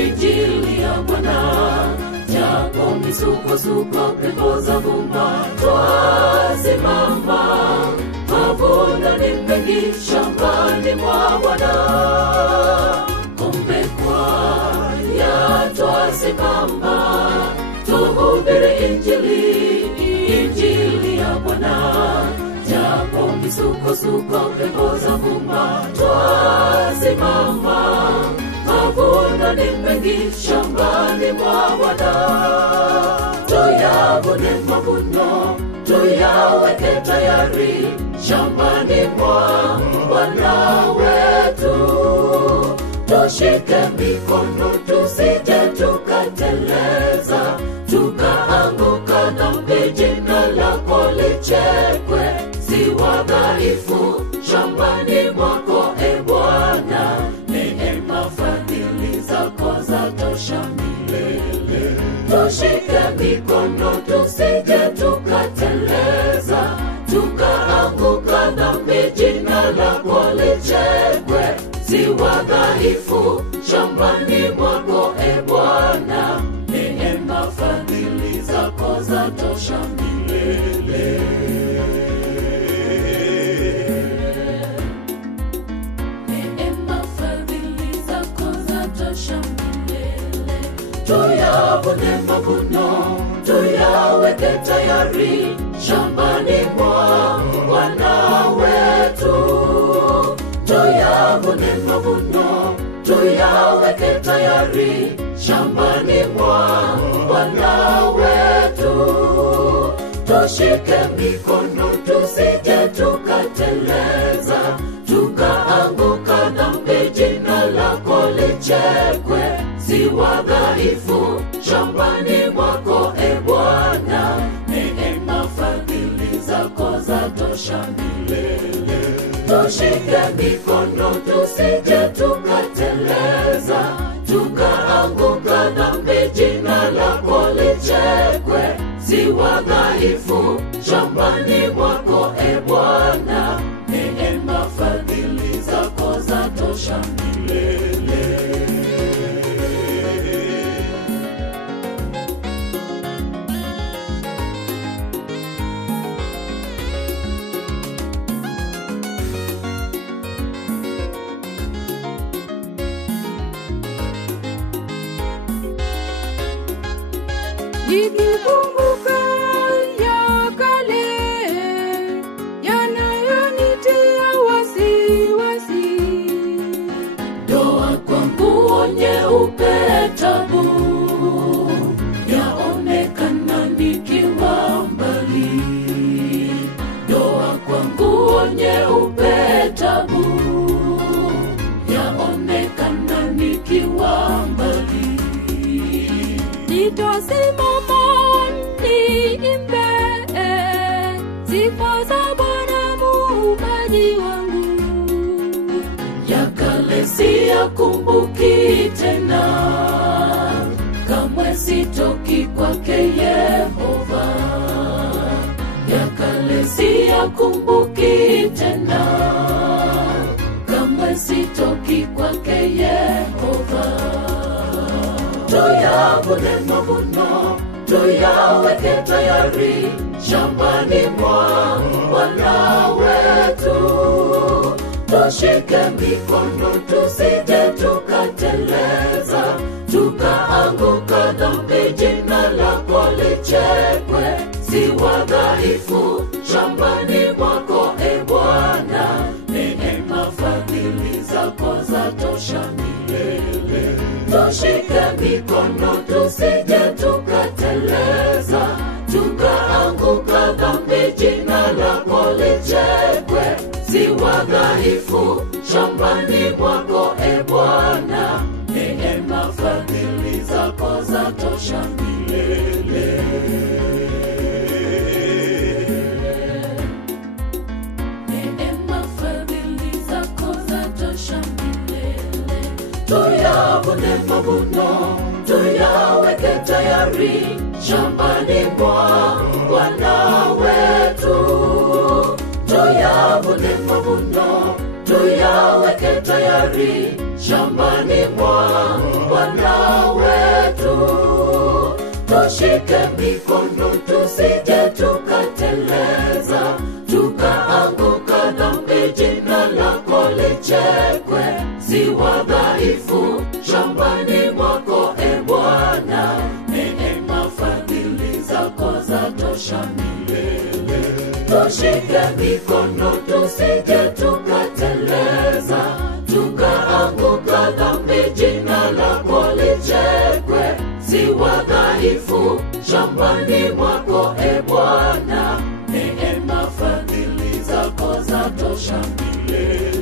injili ya Bwana. Japo misukosuko pepo za vuma, twasimama. Mavuno ni mengi shambani mwa Bwana. Kumbe kwaya twasimama, tuhubiri injili ya Bwana. Japo misukosuko pepo za vuma, twasimama. Mavuno ni mengi shambani mwa Bwana. Tuyavune mavuno, tuyaweke tayari shambani mwa Bwana wetu. Tushike mikono tusije tukateleza, tukaanguka dhambi, jina lako lichekwe. Si wadhaifu shambani mwako e Bwana, neema fadhili zako zatosha milele. Tushike mikono tusije tukateleza, tukaanguka dhambi, jina lako lichekwe. Si wadhaifu shambani mwako e Bwana, neema fadhili zako zatosha milele. Tuyavune mavuno, tuyaweke tayari shambani mwa Bwana wetu. Tuyavune mavuno, tuyaweke tayari shambani mwa Bwana wetu. Tushike mikono tusije tukateleza, tukaanguka dhambi, jina lako lichekwe. Si wadhaifu shambani mwako e Bwana, neema fadhili zako zatosha milele. Tushike mikono tusije tukateleza, tukaanguka dhambi, jina lako lichekwe. Si wadhaifu shambani mwako e Bwana, neema fadhili zako zatosha milele. Nikikumbuka ya kale, yanayonitia wasiwasi. Doa kwa nguo nyeupe tabu, yaonekana nikiwa mbali. Doa kwa nguo nyeupe tabu, yaonekana nikiwa mbali. Nitasimama niimbe sifa za Bwana Muumbaji wangu. Ya kale siyakumbuki tena, kamwe sitoki kwake Yehova. Ya kale siyakumbuki tena, kamwe sitoki kwake Yehova. Tuyavune mavuno, tuyaweke tayari shambani mwa Bwana wetu. Tushike mikono tusije tukateleza, tukaanguka dhambi, jina lako lichekwe. Si wadhaifu shambani mwako e Bwana, neema fadhili zako zatosha milele. Tushike mikono tusije tukateleza, tukaanguka dhambi, jina lako lichekwe. Si wadhaifu shambani mwako e Bwana, neema fadhili zako zatosha milele. Neema fadhili zako zatosha milele. Tuyavune mavuno, tuyaweke tayari shambani mwa Bwana wetu. Tuyavune mavuno, tuyaweke tayari shambani mwa Bwana tushike mikono tusije tukateleza, tukaanguka dhambi, jina lako lichekwe. Si wadhaifu shambani mwako e Bwana, neema fadhili zako zatosha milele. Tushike mikono tusije tukateleza, tukaanguka dhambi, jina lako lichekwe. Si wadhaifu shambani mwako e Bwana, neema fadhili zako zatosha milele.